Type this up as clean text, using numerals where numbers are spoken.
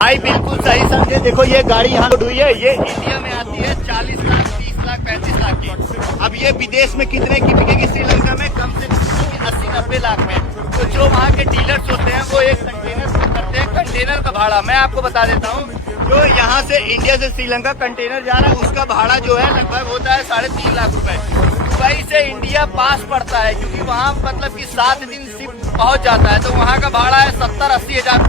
भाई बिल्कुल सही समझे। देखो ये गाड़ी यहाँ लोड हुई है, ये इंडिया में आती है 40 लाख, 30 लाख, 35 लाख की। अब ये विदेश में कितने की बिकेगी? श्रीलंका में कम से कम 80-90 लाख में। तो जो वहाँ के डीलर्स होते हैं वो एक कंटेनर करते हैं। कंटेनर का भाड़ा मैं आपको बता देता हूँ, जो यहाँ से इंडिया से श्रीलंका कंटेनर जा रहा है उसका भाड़ा जो है लगभग होता है 3.5 लाख रुपए। दुबई से इंडिया पास पड़ता है, क्योंकि वहाँ मतलब कि 7 दिन शिप पहुँच जाता है, तो वहाँ का भाड़ा है 70-80 हजार